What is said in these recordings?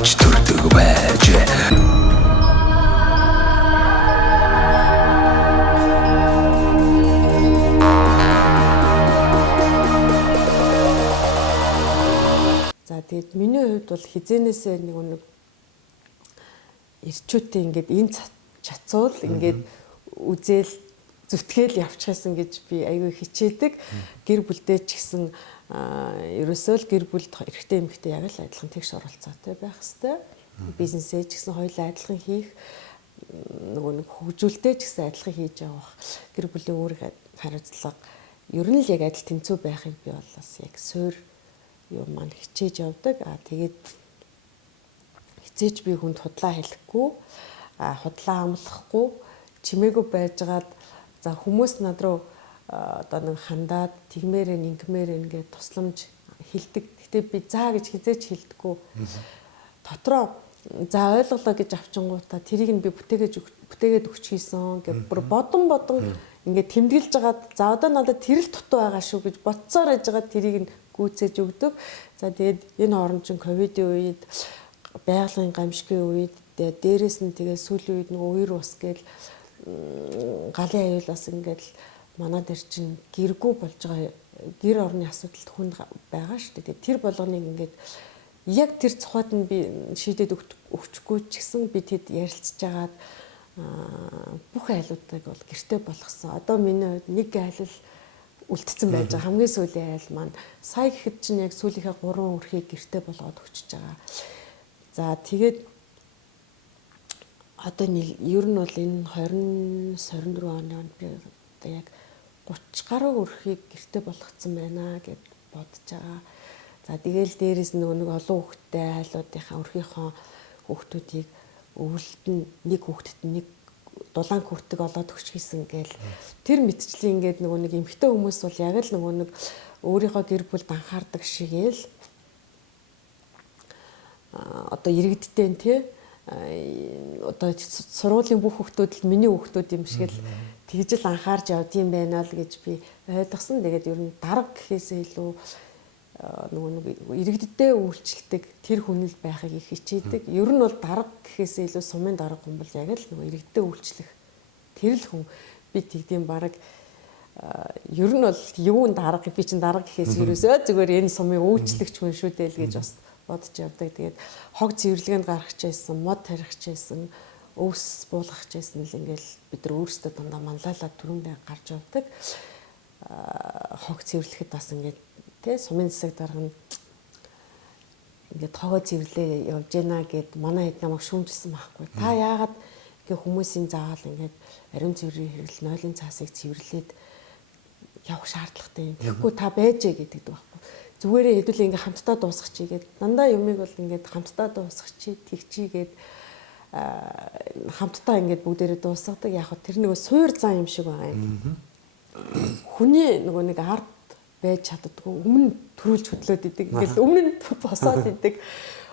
авч төрдөг байж. Тэгээд миний хувьд бол хизэнээсээ нэг ирчүүтэй ингээд энэ чацуул ингээд үзэл зүтгээл явчихсан гэж би аягүй хичээдэг. Гэр бүлдээ ч гэсэн ерөөсөө л гэр бүлд эрэгтэй эмэгтэй яг л адилхан тэгш оролцоотой байх хэвээр. Бизнесээ ч гэсэн хоёулаа адилхан хийх, нэг хөгжүүлэлтээ ч гэсэн адилхан хийж явах. Гэр бүлийн үүрэг хариуцлага ер нь л яг адил тэнцүү байхыг би бол бас яг суур юм маань хичээж явдаг. Тэгээд хизээч би хүнд худлаа хэлэхгүй, худлаа амлахгүй, чимээгүй байжгаад за хүмүүс над руу одоо нэг хандаад тэгмээрээ ингэмээрээ ингээд тусламж хэлдэг. Гэтэ би заа гэж хизээч хэлдэггүй. Дотроо за ойлголоо гэж авчингуудаа тэрийг нь би бүтээгээд өгч хийсэн гэж бүр бодон ингээд тэмдэглэж жагаад за одоо надад тэр л дутуу байгаа шүү гэж бодсоор яжгаад тэрийг нь гүйцээж өгдөг. За тэгээд энэ хооронд чинь ковидын үед байгалийн гамшигын үед дээрээс нь тэгээд сүүлийн үед нэг үер ус гээл галын аюулаас ингээд манай дээр чинь гэргүй болж байгаа гэр орны асуудалд хүнд байгаа шүү дээ. Тэр болгоныг ингээд яг тэр цохоод нь би шийдээд өгчихгүй ч гэсэн би тэд ярилцж агаад бүх айлуудыг бол гэртээ болгосон. Одоо миний хувьд нэг айл үлдсэн байж байгаа. Хамгийн сүүлийн айл маань сая гэхэд чинь яг сүүлийнхээ 3 өрхийг гэртээ болгоод өгчөж байгаа. За тэгээд одоо ер нь бол энэ 2024 оны би одоо яг 30 гаруй өрхийг гэртээ болгоцсон байна гэд бодож байгаа. За тэгэл дээрээс нэг олон хүүхэдтэй айлуудынхаа өрхийнхөө хүүхдүүдийг өвөлт нь нэг хүүхдэд нэг дулаан хүртэг олоод өгч хийсэн гээл тэр мэтчлийн ингээд нэг эмхтэй хүмүүс бол яг л нэг өөрийнхөө гэр бүлд анхаардаг шигээл одоо иргэдтэй нь тий одоо сургуулийн бүх хүүхдүүд л миний хүүхдүүд юм шиг л тэгж л анхаарч явд юм байна л гэж би ойлгосон. Тэгээд ер нь дарга гэхээсээ илүү нэг иргэддээ үйлчлдэг тэр хүн л байхыг их хичээдэг. Ер нь бол дарга гэхээсээ илүү сумын дарга хүн бол яг л нэг иргэддээ үйлчлэх тэр л хүн би тэгдэм бараг ер нь бол юун дарга би чинь дарга гэхээс ерөөсөө зүгээр энэ сумын үйлчлэгч хүн шүү дээ л гэж бас бодож явдаг. Тэгээд хог цэвэрлэгэнд гаргаж байсан, мод тарихж байсан, өвс буулгах байсан л ингээл бид нар өөрсдөө дандаа манлайлаад түрүүндээ гарч явдаг. Хог цэвэрлэхэд бас ингээд тэ сумын засаг дарга нь ингээд хогоо цэвэрлээ явж гинэ гэд манай хэд намайг шүүмжилсэн байхгүй. Та яагаад ингээ хүмүүсийн заавал ингээд ариун цэврийн хэрэгэл нойлын цаасыг цэвэрлээд явах шаардлагатай юм. Тэгэхгүй та байжээ гэдэг байхгүй. Зүгээрээ хэдүүлээ ингээ хамтдаа дуусгах чий гэд дандаа юмыг бол ингээд хамтдаа дуусгах чий тэгчийгээд хамтдаа ингээд бүгдээрээ дуусгадаг. Яг хөө тэр нэг суур зан юм шиг байгаа юм. Хүний нэг ард байж чаддгүй өмнө төрүүлж хөдлөөд идэг. Ингээл өмнө нь босоод идэг.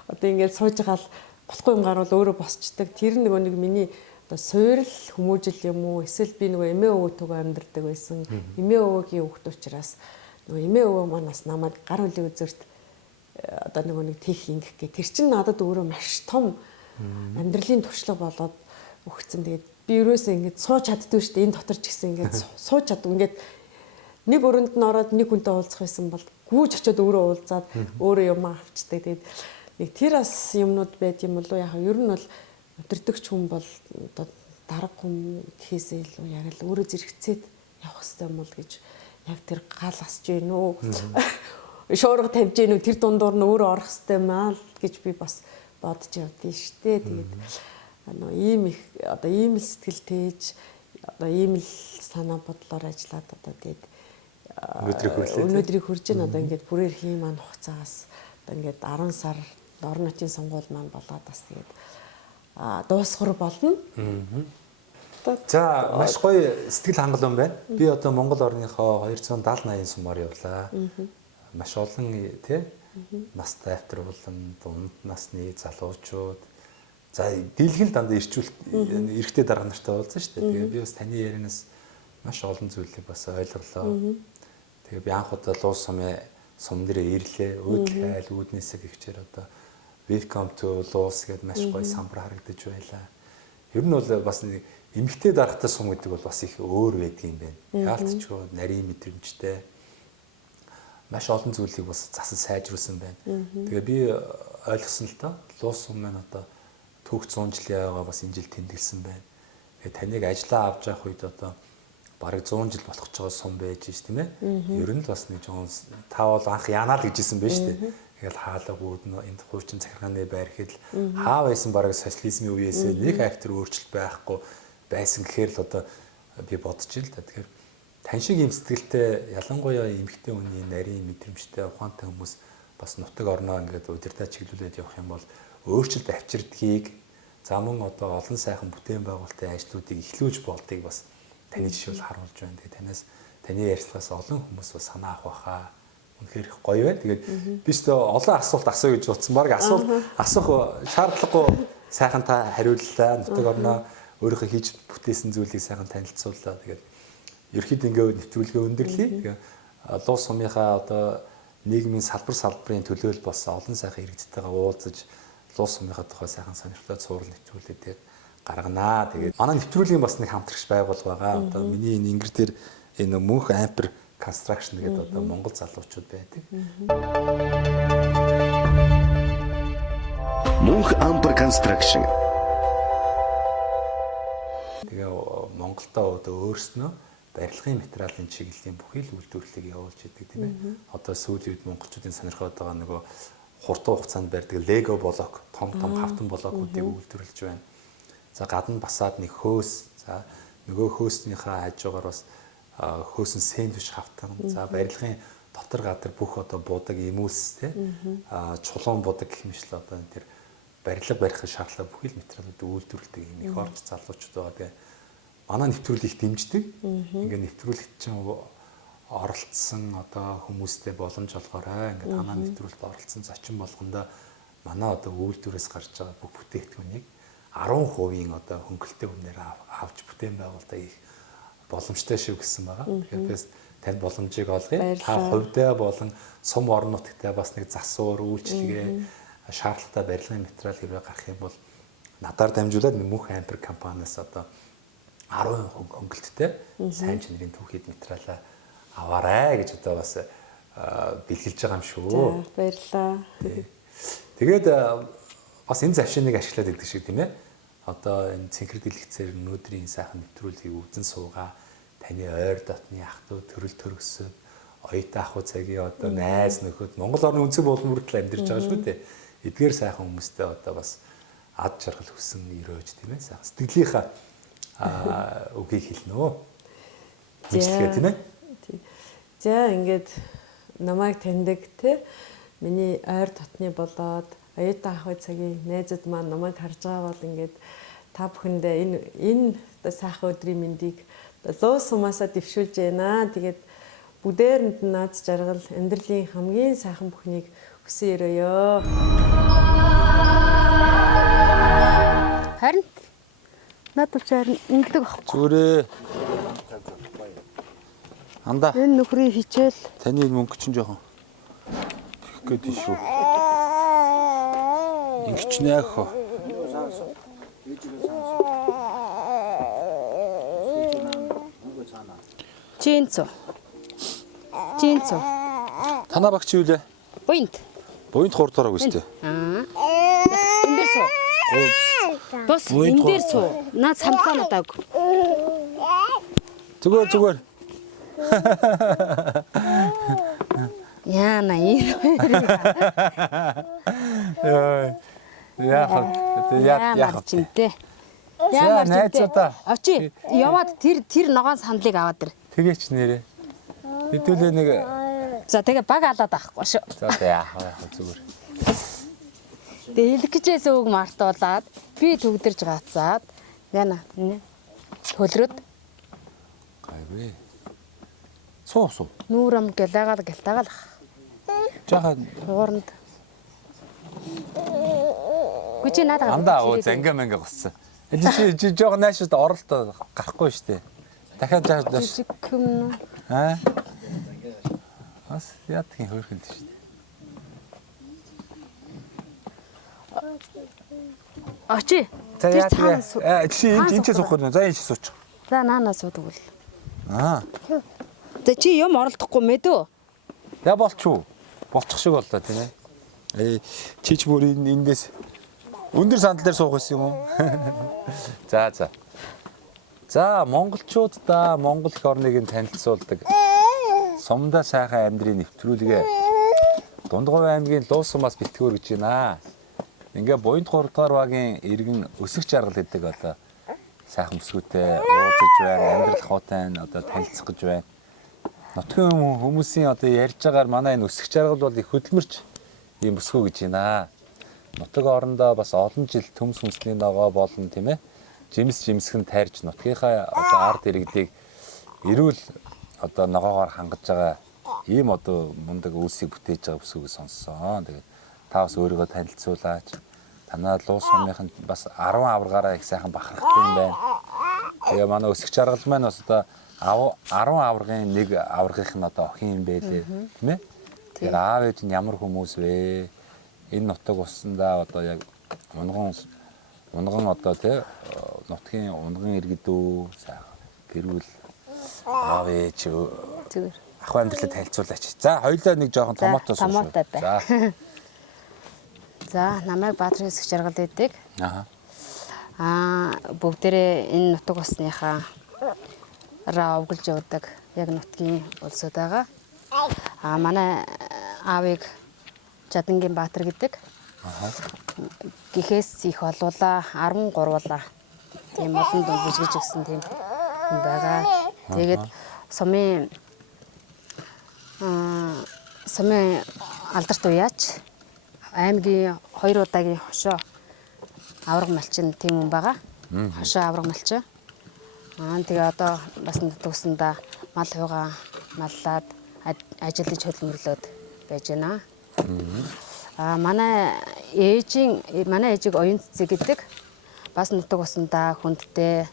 Одоо ингээд сууж байгаа л болохгүй юм гарвал өөрөө босчдаг. Тэр нэг миний одоо суурил хүмүүжил юм уу? Эсвэл би эмээ өвөө төг амьдардаг байсан. Эмээ өвөөгийн хүүхд учраас эмээ өвөө манаас намайг гар хөлийн үзэрт одоо нэг тийх ингэх гэ. Тэр чинь надад өөрөө маш том амьдралын туршлага болоод өгцөн. Тэгээд би ерөөсөө ингээд сууж чаддгүй шүү дээ. Энэ дотор ч гэсэн ингээд сууж чаддаг. Ингээд нэг өрөнд нь ороод нэг хүнтэй уулзах байсан бол гүйж очиод өөрөө уулзаад өөрөө юм авчдаг. Тэгээд нэг тэр бас юмнууд байд юм болов. Яг ер нь бол өдөртөгч хүн бол одоо дарга хүн гэхээсээ илүү яг л өөрөө зэрэгцээд явах хэрэгтэй юм бол гэж яг тэр гал асж гин үү шуурга тавьж гин үү тэр дундуур нь өөрөө орох хэрэгтэй маа л гэж би бас бодож явдیں۔ Штэ. Тэгээд ийм их одоо ийм л сэтгэл тээж одоо ийм л санаа бодлоор ажиллаад одоо тэгээд өнөөдрийг хүрж ийн одоо ингээд бүрээр хийм маань хугацаагаас одоо ингээд 10 сар орон нутгийн сонгуул маань болоод бас тэгээд дуусгар болно. За маш гоё сэтгэл хангалуун байна. Би одоо Монгол орныхоо 270-80 сумаар явлаа. Маш олон тий настай автар болон дунд насны залуучууд за дийлхэн дандаа ирчүүлт эрэгтэй дарга нартай уулзсан шүү дээ. Тэгээ би бас таны ярианаас маш олон зүйлийг бас ойлголоо. Тэгээ би анх удаа луус сум нэрээ ирлээ. Өөдөл хайл үүднээсээ гихчээр одоо Welcome to Loos гэдэг маш гоё самбар харагдаж байлаа. Ер нь бол бас нэг эмэгтэй дарахтай сум гэдэг бол бас их өөр байдаг юм байна. Яалтчгүй нарийн мэдрэмжтэй маш олон зүйлийг бас засаж сайжруулсан байна. Тэгээ би ойлгосон л та Loos сум маань одоо түүх 100 жилийн яваа бас энэ жил тэмдэглэсэн байна. Тэгээ таныг ажиллаа авч явах үед одоо бараг 100 жил болох ч байгаа сум байж ш тийм ээ. Ер нь л бас нэг жоон та бол анх яанаа л гэжсэн байж тээ. Тэгэл хаалга үүднө энд хуучин захиргааны байр ихэд хаа байсан бараг социализмын үеэс нэг актер өөрчлөлт байхгүй байсан гэхээр л одоо би бодож ил та. Тэгэхээр тань шиг юм сэтгэлтэй ялангуяа эмэгтэй хүний нарийн мэдрэмжтэй ухаантай хүмүүс бас нутаг орноо ингээд удирдаа чиглүүлээд явах юм бол өөрчлөлт авчирдгийг за мөн одоо олон сайхан бүтээн байгуулалтын ажлуудыг эхлүүлж болдгийг бас таны жишээл харуулж байна. Тэгээ танаас таны ярьцлагаас олон хүмүүс бас санаа авах байхаа. Үнэхээр их гоё байна. Тэгээд би ч олон асуулт асуу гэж утсан. Бараг асуух шаардлагагүй сайхан та хариуллаа. Нутаг орноо өөрийнхөө хийж бүтээсэн зүйлийг сайхан танилцууллаа. Тэгээд ерөөд ингээд нэвтрүүлгээ өндөрлөе. Тэгээд Loos сумынхаа одоо нийгмийн салбарын төлөөлөл болсон олон сайхан иргэдтэйгээ уулзаж Loos сумынхаа тухай сайхан сонирхолтой цуврал нэвтрүүлээд гарганаа. Тэгээд манай нэвтрүүлгийн бас нэг хамтрагч байгуул байгаа. Одоо миний энэ ингэр дээр энэ мөнх ампер construction гэдэг одоо Монгол залуучууд байдаг. Мөнх ампер construction. Тэгээ Монголдоо одоо өөрснөө барилгын материалын чиглэлийн бүхий л үйлдвэрлэлийг явуулж идэг тийм ээ. Одоо сүүлийн үед монголчуудын сонирхоод байгаа нөгөө хурдан хугацаанд барьдаг лего блок, том хавтан блокуудыг үйлдвэрлэж байна. За гадна басаад нэг хөөс, за нөгөө хөөснийхээ хажуугаар бас хөөсөн сэндвич хавтан, за барилгын дотор гадар бүх одоо буудаг эмүүлс те чулуун буудаг гэх мэт л одоо тэр барилга барихын шаардлага бүхий л материалууд үйлдвэрлэдэг юм их орч залуучууд байгаа. Тэгээ манай нэвтрүүлгийг дэмждэг. Ингээ нэвтрүүлэгт чинь оролцсон одоо хүмүүстэй боломж олгоорой. Ингээ танаа нэвтрүүлэлт оролцсон зочин болгондоо манай одоо үйлдвэрээс гарч байгаа бүх бүтээгдэхүүнийг 10% одоо хөнгөлөлтөй үнээр авч бүтээн байгуулалтаа их боломжтой шүү гэсэн байгаа. Тэгэхээр танд боломжийг олгоё. Та хувьдаа болон сум орон нутагтай бас нэг засвар үйлчлэгээ шаардлагатай барилгын материал хэрвээ гарах юм бол надаар дамжуулаад мөнх ампер компаниас одоо 10% хөнгөлөлттэй сайн чанарын түүхийд материалаа аваарай гэж одоо бас бэлгэлж байгаа юм шүү. Баярлалаа. Тэгээд бас энэ завшиныг ашиглаад идэх шиг тийм ээ. Одоо энэ цэнхэр дэлгэцээр өнөөдрийн сайхан нэвтрүүлгийг үзэн суугаа. Таны ойр дотны ах トゥ төрөл төрөсөд оюутан ах トゥ цагийн одоо найз нөхөд Монгол орны үнцэг болон бүртэл амьдарч байгаа шүү дээ. Эдгээр сайхан хүмүүстэй одоо бас ад жаргал хүсэн өрөөж тийм ээ. Сайхан сэтгэлийнхаа үгийг хэлнэ. Бичлэгээ тийм ээ. За ингээд намайг таньдаг те миний ойр дотны болоод оюутан ах トゥ цагийн найзууд маань намайг харж байгаа бол ингээд та бүхэндээ энэ сайхан өдрийн мэндийг Loos сумаасаа дэвшүүлж байна. Тэгээд бүдээрэнд наад жаргал амьдралын хамгийн сайхан бүхнийг хүсэн өрөөё. Харин надад ч харин ингэдэг ахгүй. Зүрээ. Андаа. Энэ нөхрийн хичээл. Таны мөнгө чинь жоохон гэх гээд шүү. Ингэч нээх. Чинцо. Танаа багч юу лээ? Буйнт. Буйнт хурдаараа үстэй. Энэ дээр суу. Бос энэ дээр суу. Наад самтлаа надаг. Зүгээр. Яна ир. Яах вэ? Яа найзуудаа. Очи яваад тэр ногоон сандлыг аваад ир. Тэгээч нэрээ. Хэдүүлээ нэг. За тэгээ баг алаад авахгүй шүү. За яах зүгээр. Тэгээ хэлэх гэжээс үг мартуулаад би төгдөрж гацаад яна хөлрөд гайвэ. Суу. нүүрам гэлаагаад гэлтаагаал. Жаахан Ууранд. Гүчи надад андаа оо занга мэнгэ гуссан. Чи жоохон наашд оролт гарахгүй штэ. Дахиад зааш. Аа. Бас яатгийн хөөрхөнд штэ. Очи. За Тэр яа цаана тэгээ. Чи энэ ч суух гэдэг. За энэ ч сууч. За наанаа суудаг бол. Аа. За чи юм оролдохгүй мэдөө. Я болчихоо. Болчих шиг боллоо тийм ээ. Чи ч бүр эндээс өндөр сандал дээр суух байсан юм уу? За за. За монголчуудаа Монгол их орныг нь танилцуулдаг. Сумдаа сайхан амьдрын нэвтрүүлгээ. Дундгов аймгийн Луусумаас бэлтгэр гэж байна. Ингээ буйнд 3 дугаар багийн иргэн өсөх жаргал гэдэг одоо сайхан өсгөөтэй уулзаж байна, амьдрал хуутай одоо танилцах гэж байна. Нутгийн хүмүүсийн одоо ярьж байгаагаар манай энэ өсөх жаргал бол их хөдөлмөрч ийм өсгөө гэж байна. Нутаг орондоо бас олон жил төмс хүнсний ногоо болон тийм ээ жимсхэн тайрж нутгийнхаа одоо ард иргэдийг эрүүл одоо ногоогоор хангаж байгаа ийм одоо мундаг үйлсийг бүтээж байгаа өсгөөг сонссон. Тэгээд та бас өөрийгөө танилцуулаач. Танаа Луус сумынхын бас 10 аваргаараа их сайхан бахархдаг юм байна. Тэгээ манай өсөх жаргал маань бас одоо 10 аваргын нэг аваргынх нь одоо охин юм байлээ тийм ээ. Тэгэхээр аав ээж нь ямар хүмүүс вэ? Энэ нутаг уссандаа одоо яг унган одоо тий нутгийн унган иргэдөө сайхан гэрүүл аав ээж Зүгээр. ах амьдралыг танилцуулаач. За хоёулаа нэг жоохон томатос шүү. томоотой бай. За. За намайг Баатрын өсөх жаргал гэдэг. Аа. Бүгдээрээ энэ нутаг усныхаа овглж явдаг яг нутгийн улсууд байгаа. Манай аавыг Жадангийн Баатар гэдэг. Гэхээс их олуула 13 тийм олон дунд бүжгэж гисэн тийм хүн байгаа. Тэгээд сумын алдарт уяач аймгийн 2 удаагийн хошоо авраг малчин тийм хүн байгаа. Хошоо авраг малчин. Тэгээ одоо бас нутгсандаа мал хуйгаа маллаад ажиллаж хөдөлмөрлөд байж байна. Манай ээжийг оюун цэцэг гэдэг бас нутаг усандаа хүндтэй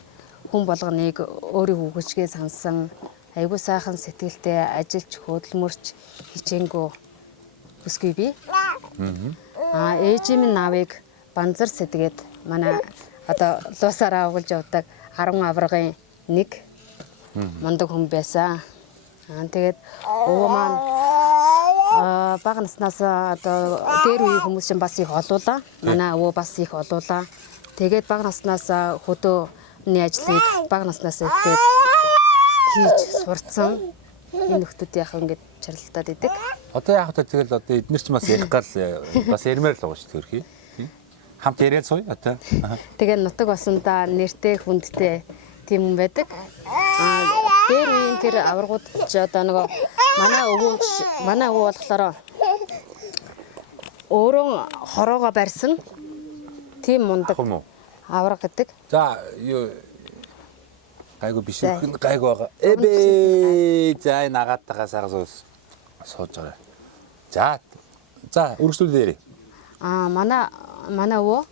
хүн болгоныг өөрийн хүүхэчгээ сансан айгуу сайхан сэтгэлтэй ажиллаж хөдөлмөрч хичээнгүү бүсгүй би. Ээжийн минь наавыг банзар сэтгээд манай одоо луусаараа угалж явдаг 10 аваргын нэг мундаг хүн байсан. Тэгээд өвөө маань бага наснаас одоо дээр үеийн хүмүүс чинь бас их олуулаа. Манай өвөө бас их олуулаа. Тэгээд бага наснаас хөдөөний ажлыг бага наснаас эхлээд хийж сурцсан энэ нөхдүүд яах ингэж чаралтаад идэг. Одоо яах вэ тэгэл одоо эднэр ч бас ярих гал бас ярмаар л байгаа шүү төрхий. Хамт яриад сууя одоо. Тэгээ нутаг басандаа нэртэй хүндтэй тийм хүн байдаг. Дээр үеийн тэр аваргууд ч одоо нөгөө манай өвөө болохоор өөрөө хороогоо барьсан тийм мундаг авраг гэдэг. За юу гайгүй биш үү? Гайгүй байгаа. Эбэ за энэ агаатайгаа сайхан сууж байгаа. За үргэлжлүүлээрэй. Манай өвөө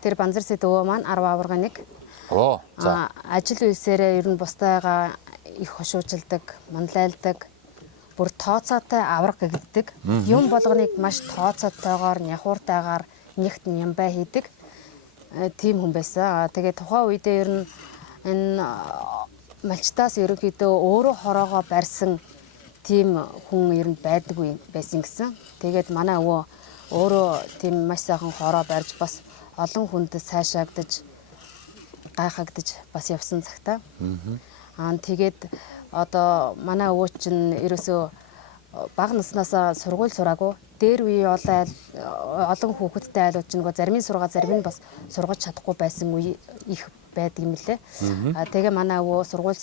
тэр банзар сэт өвөө маань 10 аваргын нэг. За ажил үйлсээрээ ер нь бустайгаа их хошуучилдаг, манлайлдаг, бүр тооцоотой авраг гэгддэг. Юм болгоныг маш тооцоотойгоор, нягууртайгаар нэгт нямбай хийдэг. Тийм хүн байсан. Тэгээд тухайн үедээ ер нь энэ малчтаас ерөнхийдөө өөрөө хороогоо барьсан тийм хүн ер нь байдаггүй байсан гэсэн. Тэгээд манай өвөө өөрөө тийм маш сайхан хороо барьж бас олон хүндэд сайшаагдаж гайхагдаж бас явсан цагтаа. Тэгээд одоо манай өвөө чинь ерөөсөө бага наснаас сургууль сураагүй. Дээр үеийн олон хүүхэдтэй айлууд чинь зарим нь сургаа зарим нь бас сургаж чадахгүй байсан үе их байдаг юм лээ. Тэгээ манай өвөө сургууль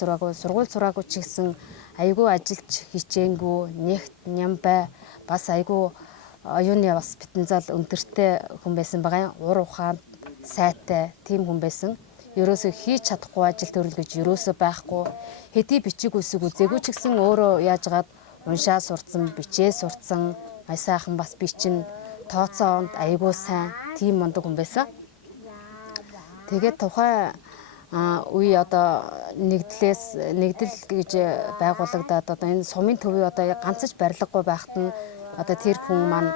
сураагүй ч гэсэн айгүй ажилч хичээнгүү нэгт нямбай бас айгүй оюуны бас потенциал өндөртэй хүн байсан байгаа. Ур ухаан сайтай тийм хүн байсан. Ерөөсөө хийж чадахгүй ажил төрөл гэж ерөөсөө байхгүй. Хэдий бичиг үсэг үзээгүй ч гэсэн өөрөө яажгаад уншаа сурцсан, бичээ сурцсан, маш сайхан бас бичин тооцоонд айгүй сайн тийм мундаг хүн байсан. Тэгээд тухайн үе одоо нэгдэл гэж байгуулагдаад одоо энэ сумын төвийг одоо ганцж барилгагүй байхад нь одоо тэр хүн маань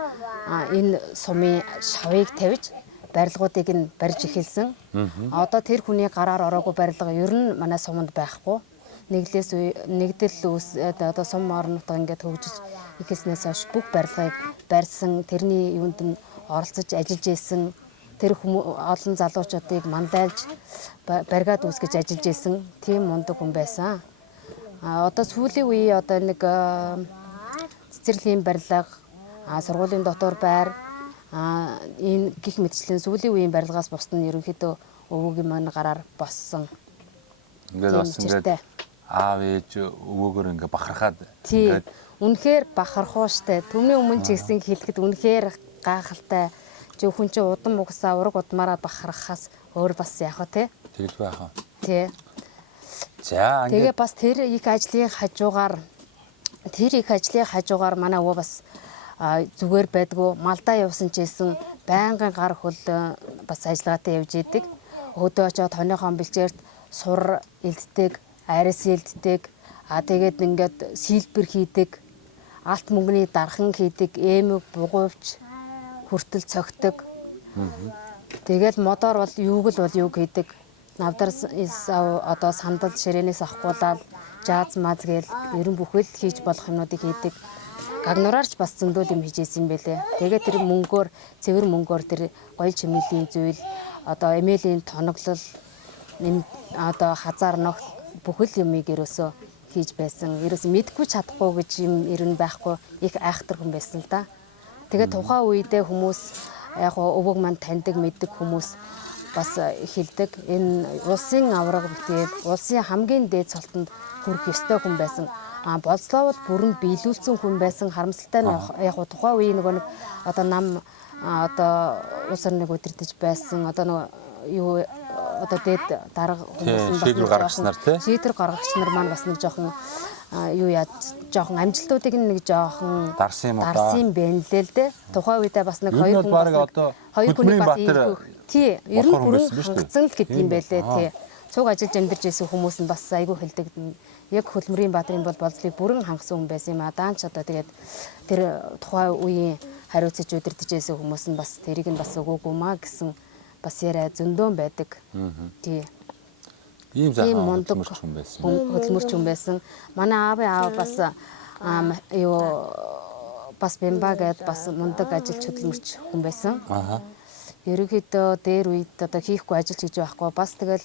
энэ сумын шавыг тавьж барилгуудыг нь барьж эхэлсэн. Одоо тэр хүний гараар ороогүй барилга ер нь манай суманд байхгүй. Нэгдэл одоо сум орон нутаг ингээд хөгжиж эхэлснээс хойш бүх барилгыг барьсан, тэрний юунд нь оролцож ажиллаж исэн, тэр олон залуучуудыг мандайлж баригад үүсгэж ажиллаж исэн тийм мундаг хүн байсан. Одоо сүүлийн үе одоо нэг цэцэрлэгийн барилга, сургуулийн дотор байр, энэ гих мэтчлэн сүүлийн үеийн барилгаас бусд нь ерөнхийдөө өвөгийн маань гараар боссон. Ингээд бас ингээд аав ээж өвөөгөр ингээд бахархаад ингээд үнэхээр бахархуу штэ. Түмний өмнө ч гэсэн хэлэхэд үнэхээр гайхалтай. Хүн чинь удам угсаа ураг удмаараа бахархахаас өөр бас яах вэ те? тэгэл байх аа. Тий. За тэгээ бас тэр их ажлын хажуугаар манай өвөө бас зүгээр байдгүй малдаа явсан ч гэсэн байнгын гар хөл бас ажиллагаатай явж идэг. Өдөө очоод хоньхон бэлчээрт сур элддэг, арьс элддэг, тэгээд ингээд сэлбэр хийдэг, алт мөнгөний дархан хийдэг, эмэг бугуйвч хүртэл цогтөг. Тэгэл модоор бол юуг хийдэг. Навдар одоо сандал ширээнээс авахгүйлаад жааз маз гээл ерөн бүхэл хийж болох юмнуудыг хийдэг. Гагнураарч бас зөндөл юм хийжсэн юм бэлээ. Тэгээд тэр мөнгөөр, цэвэр мөнгөөр тэр гоё чимээлийн зүйл, одоо эмээлийн тоноглол, одоо хазаар ногт бүхэл юмыг ерөөсөө хийж байсан. Ерөөсөө мэдгүй чадахгүй гэж юм ерөн байхгүй их айхтар хүн байсан л да. Тэгээд тухайн үедээ хүмүүс яг өвөг маань таньдаг мэддэг хүмүүс бас хэлдэг. Энэ улсын авраг бүтээл, улсын хамгийн дээд цолтонд хүрэх ёстой хүн байсан. Болцлоо бол бүрэн биелүүлсэн хүн байсан. Харамсалтай нь яг тухайн үеийн нэг одоо нам одоо улс орныг удирдах байсан. Одоо нэг юу одоо дээд дарга хүмүүс шийдвэр гаргагч нар маань бас нэг жоохон жоохон амжилтуудыг нэг жоохон дарсан байна лээ л дээ. Тухайн үедээ бас нэг хоёр хүн бас тий ер нь бүрэн хангацсан л гэдэг юм байлээ тий. Цуг ажиллаж амьдарч байсан хүмүүс нь бас айгүй хэлдэг. Яг Хөлмөрийн Баатрин бол болцлыг бүрэн хангасан хүн байсан юм а. Даанч одоо тэгээд тэр тухайн үеийн хариуцж удирдах байсан хүмүүс нь бас тэрийг нь бас өгөөгүй маа гэсэн бас яриа зөндөөн байдаг. Тий. Ийм мундаг хөдөлмөрч хүн байсан. Манай аав бас бас бямба гээд бас мундаг ажилч хөдөлмөрч хүн байсан. Ерөнхийдөө дээр үед одоо хийхгүй ажиллаж хийж байхгүй бас тэгэл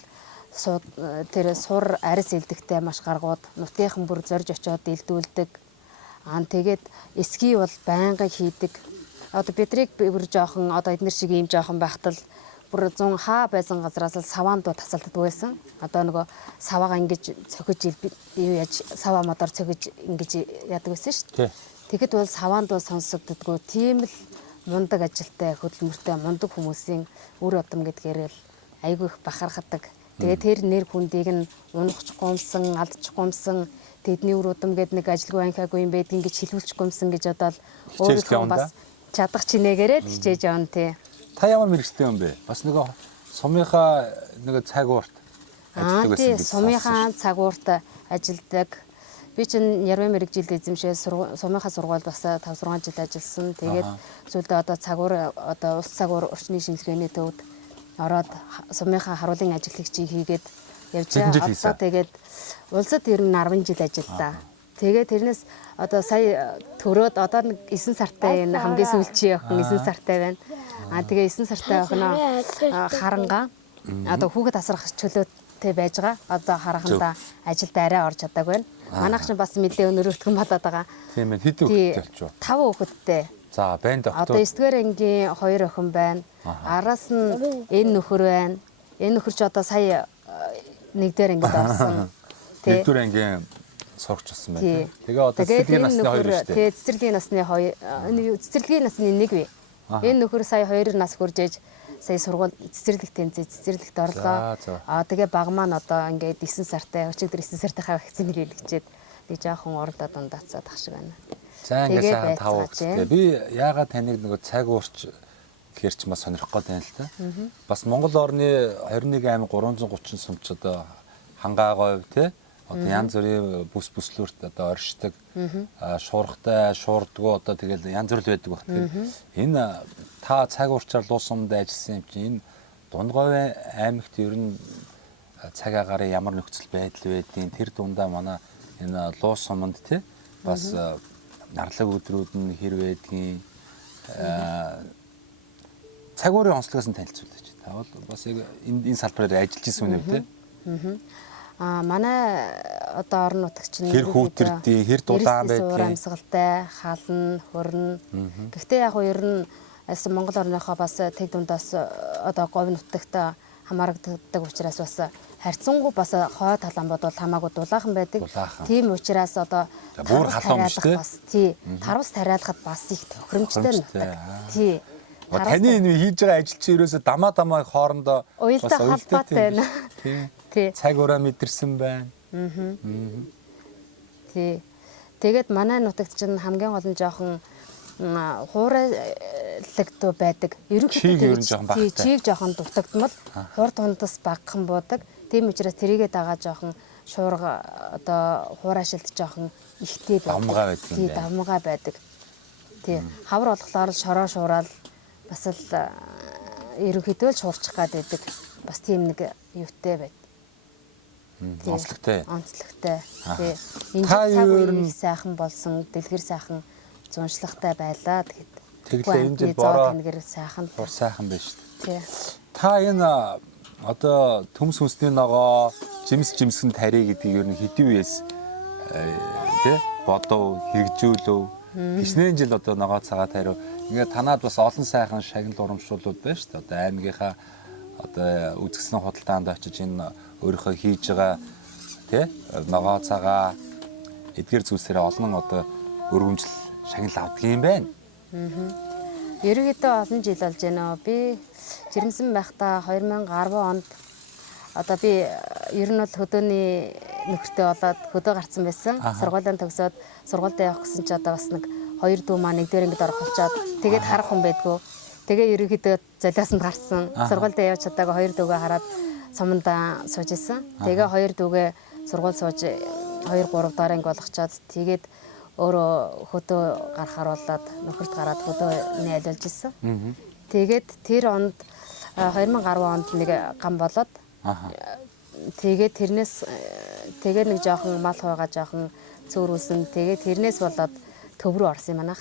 тэр сур арьс элдэгтэй маш гаргууд нутгийнхан бүр зорж очиод элдүүлдэг. Тэгээд эсгий бол байнга хийдэг. Одоо бидрийг бүр жоохон одоо эднэр шиг ийм жоохон байхтал бүр 100 хаа байсан газраас саваанд тасалддаг байсан. Одоо нөгөө саваагаа ингэж цохиж юу яаж саваа модоор цохиж ингэж яадаг байсан шүү дээ. Тэгэхэд бол саваанд сонсогддгоо тийм л мундаг ажилтай хөдөлмөртэй мундаг хүмүүсийн үр удам гэдгээр л айгүй их бахархдаг. Тэгээд тэр нэр хүндийг нь унахч гомсон, алдч гомсон, тэдний үр удам гэд нэг ажилгүй анхаагүй юм байдгийг ингэж хэлүүлчих гомсон гэж бодоод өөрөө бас чадах чинээгээрээ хичээж явна тий. Та ямар мэрэгчтэй юм бэ? Бас нөгөө сумынхаа нэг цагуурт ажилладаг байсан гэж. Сумынхаа цагуурт ажилладаг. Би чинь Ярвын мэрэгжилд эзэмшээ сумынхаа сургуульд бас 5-6 жил ажилласан. Тэгээд зүйлдээ одоо цагуур одоо улс цагуур орчны шинжилгээний төвд ороод сумынхаа харуулын ажил хийгчийг хийгээд явж байгаа. Одоо тэгээд улсад ер нь 10 жил ажиллаа. Тэгээд тэрнээс одоо сая төрөөд одоо 9 сартай энэ хамгийн сүүлчийн охин 9 сартай байна. Тэгээ 9 сартай охиноо харангаа одоо хүүхэд асрах чөлөөтэй байж байгаа. Одоо харахандаа ажилд арай орж чадаагүй байна. Манайх ч бас мэдээ өнөрөтгөн болоод байгаа. Тийм ээ. Хэдэн хүүхэдтэй болчих вэ? 5 хүүхэдтэй. За, банд октод. Одоо 9-р ангийн 2 охин байна. Араас нь энэ нөхөр байна. Энэ нөхөр ч одоо сая 1-р ангид орсон. 1-р ангийн сурч болсон байна. Тэгээ одоо цэцэрлэгийн насны 2 шүү дээ. Тэгээ цэцэрлэгийн насны 2 цэцэрлэгийн насны 1 бий. Энэ нөхөр сая 2 нас хүрж ээж сая сургууль цэцэрлэгт орлоо. Тэгээ баг маань одоо ингээд 9 сартай өчигдөр 9 сартайхаа вакциныг хийлгэчихэд нэг жоохон уралдаа дундаацаад ах шиг байна. За ингээд сайхан 5 хүүхэдтэй. Би яагаад таныг нөгөө цаг уурч гэхэр ч бас сонирхох гээд байна л та. Бас Монгол орны 21 аймаг 330 сумч одоо хангааговь тий. Одоо янз бүрийн бүслүүрт одоо оршдог, шуурхтай, шуурдгуу одоо тэгэл янз бүр байдаг баг. Энэ та цаг уурчаар луус суманд ажилласан юм чинь энэ Дундговь аймагт ер нь цаг агарын ямар нөхцөл байдал байдгийг тэр дундаа манай энэ луус суманд тий бас нарлаг өдрүүд нь хэр байдгийг цаг уурын онцлогоос нь танилцуулж. Та бол бас яг энэ салбараар ажиллаж исэн үнэ тий. Манай одоо орон нутагч нь хэр хүүтэрдээ хэр дулаан байдгийг амьсгалтай хаална хөрн. Гэхдээ яг нь ер нь Монгол орныхоо бас тэг дундаас одоо говь нутагт хамаардаг учраас бас харьцангуй бас хой талан бодвол хамаагүй дулаахан байдаг. Тийм учраас одоо бүр халуун шүү дээ. Тий. Тарвас тариалахад бас их тохиромжтой нутаг. Тий. Таны энэ хийж байгаа ажил чи ерөөсө дамаа хоорондоо уялдаа холбоотой байна. Тий. Цаг ураа мэдэрсэн байна. Тий. Тэгээд манай нутагт чинь хамгийн гол нь жоохон хуурайлагдуу байдаг. Ерөнхийдөө чийг жоохон дутагдмал хуур тундас багхан буудаг. Тийм учраас тэрийгээ дагаа жоохон шуурга одоо хуурашилт жоохон ихтэй байдаг. Тий, давмгаа байдаг. Тий. Хавар болохоор шороо шуурал бас л ерөнхийдөө л шуурчих гад байдаг. Бас тийм нэг юутай байд. Онцлогтой. Тий. Энэ цаг үеийн сайхан болсон, дэлгэр сайхан зуншлагтай байлаа тэгэхэд. Тэглээ энэ жил бороо тэнгэр сайхан байна шүү дээ. Тий. Та энэ одоо төмс хүнсний ногоо, жимсгэн тари гэдгийг ер нь хэдий үеэс тий бодов, хэрэгжүүлв. Хичнээн жил одоо ногоо цагаат тариу. Ингээд танаад бас олон сайхан шагнал урамшуулууд байна шүү дээ. Одоо аймгийнхаа одоо үзэсгэлэн худалдаанд очиж энэ өөрийнхөө хийж байгаа тий ногоо цагаа эдгээр зүйлсээр олон одоо өргөмжл шагнал авдаг юм байна. Ерөнхийдөө олон жил болж байна. Би жирэмсэн байхдаа 2010 онд одоо би ер нь бол хөдөөний нөхөртэй болоод хөдөө гарцсан байсан. Сургуулийн төгсөөд сургуультай явах гэсэн чи одоо бас нэг 2 дүү маа нэг дээр ингэж орох болчоод тэгээд харах хүн байдгүй. Тэгээ ерөнхийдөө золиосонд гарцсан. Сургуультай явж чадаагүй 2 дүүгээ хараад сумандаа сууж исэн. Тэгээ 2 дүүгээ сургууль сууж 2 3 дараа ингэ болгочоод тэгээд өөрөө хөдөө гарахаар болоод нөхөрт гараад хөдөөний ажиллаж исэн. Тэгээд тэр онд 2010 онд нэг гам болоод тэгээд тэрнээс тэгээд нэг жоохон мал хойгаа жоохон цөөрүүлсэн. Тэгээд тэрнээс болоод төв рүү орсон юм анах.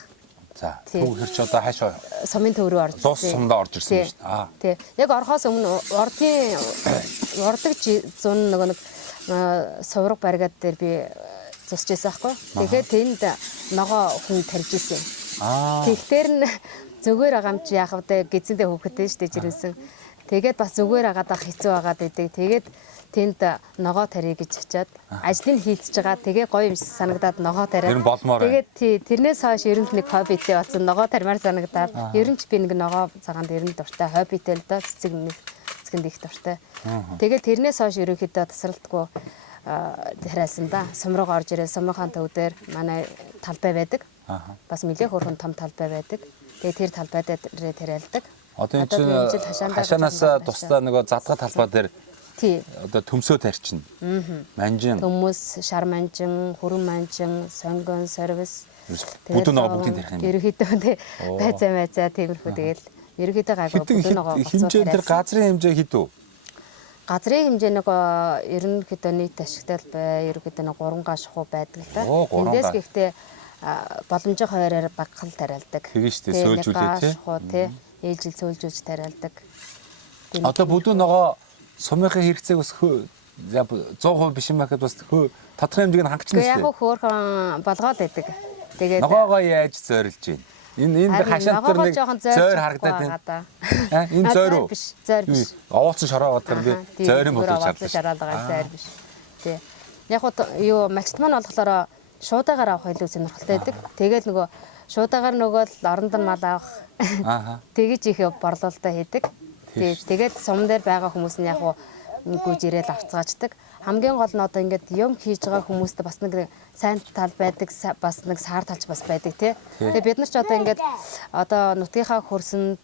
За төв хэрч одоо хаашаа сумын төв рүү орж луус сумдаа орж ирсэн шүү дээ. Тий. Яг орохоос өмнө ордог зүүн нөгөө нэг сувраг баригад дээр би зусч байсан байхгүй. Тэгэхээр тэнд ногоо хүн тарьж исэн. Тэгэхээр нь зүгээр байгаа юм чи яах вэ гэзэндээ хөөхтэй шүү дээ жирэмсэн. Тэгээд бас зүгээр агаад хэцүү агаад байдаг. Тэгээд тэнд ногоо тарья гэж очиад ажлыг хийлцэж байгаа. Тэгээ гоё юм санагдаад ногоо тариад. Тэгээд тэрнээс хойш ер нь нэг хоббитэй болсон. Ногоо тарьмаар санагдаад ер нь ч би нэг ногоо цагаанд ер нь дуртай. Хоббитэй л доо цэцгэнд их дуртай. Тэгээд тэрнээс хойш ерөнхийдөө тасралтгүй тариасан да. Сум руу орж ирээ. Сумынхаа төв дээр манай талбай байдаг. Бас нэлээд хөрхөн том талбай байдаг. Тэгээ тэр талбай дээр тариалдаг. Одоо энэ чинь хашаанаас тусдаа нөгөө задгаа талбай дээр тий одоо төмсөө тарьчихна. Манжин. Төмөс, шар манжин, хүрэн манжин, сонгон, сервис. Бүдүүн ногоо бүгдийг тарих юм. Ерөнхийдөө тий байцаа тиймэрхүү тэгэл ерөнхийдөө гайгүй бүдүүн ногоо хэмжээ тэр газрын хэмжээ хэд үү? Газрын хэмжээ нэг ерөнхийдөө нийт ашигтай бай, ерөнхийдөө нэг 3 гашхуу байдаг л да. Эндээс гэхдээ боломжийн хоёроор багхал тариалдаг. Тэгээ шүү дээ сөөлжүүлээ тий. Ээлжил сөөлжүүлж тариалдаг. Одоо бүдүүн ногоо сумынхаа хэрэгцээг бас 100% биш юм байхад бас тодорхой хэмжээг нь хангачна шүү дээ. Яг хөөрхөн болгоод байдаг. Тэгээд ногоогоо яаж зөөрилж байна? Энэ хашаант төр нэг зөөр харагдаад байна. Энэ зөөр үү? Зөөр биш. Овоолцсон шороо гадар би зөөрийн бодож шаардсан. Шараалагаа зөөр биш. Тий. Яг юу малчт маань болохоор шуудаагаар авах илүү сонирхолтой байдаг. Тэгээд нөгөө шуудаагаар нөгөө л оронд нь мал авах. Тэгэж их борлуулалтаа хийдэг. Тэгээд сум дээр байгаа хүмүүс нь яг гүйж ирээл авцгаачдаг. Хамгийн гол нь одоо ингээд юм хийж байгаа хүмүүст бас нэг сайн тал байдаг, бас нэг саар талч бас байдаг тий. Тэгээд бид нар ч одоо ингээд одоо нутгийнхаа хөрсөнд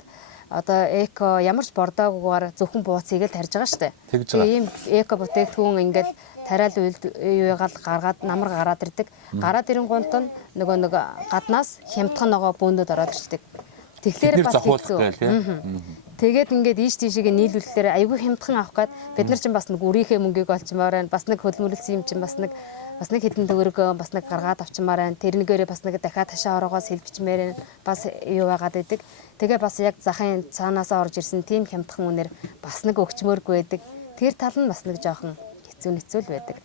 одоо эко ямар ч бордоогүйгээр зөвхөн бууцыг л тарьж байгаа шүү дээ. Тэгээ ийм эко бүтээгдэхүүн ингээд тариал юугаал гаргаад намар гараад ирдэг. Гараад ирэнгуунт нь нөгөө нэг гаднаас хямдхан ногоо бөөндөд ороод ирдэг. Тэгэхээр бас зохиолох хэцүү. гээл тийм. Тэгээд ингээд ийш тийшээгээ нийлүүлэхээр айгүй хямдхан авах гээд бид нар чинь бас нэг үрийнхээ мөнгийг олчмаар байна. Бас нэг хөлмөрлсөн юм чинь бас нэг хэдэн төгрөгөө бас нэг гаргаад авчмаар байна. Тэрнэгээрээ бас нэг дахиад хашаа ороогоос хэлбичмээр бас юу байгаад байдаг. Тэгээ бас яг захын цаанаасаа орж ирсэн тийм хямдхан үнээр бас нэг өгчмөөргүй байдаг. Тэр тал нь бас нэг жоохон хэцүү л байдаг.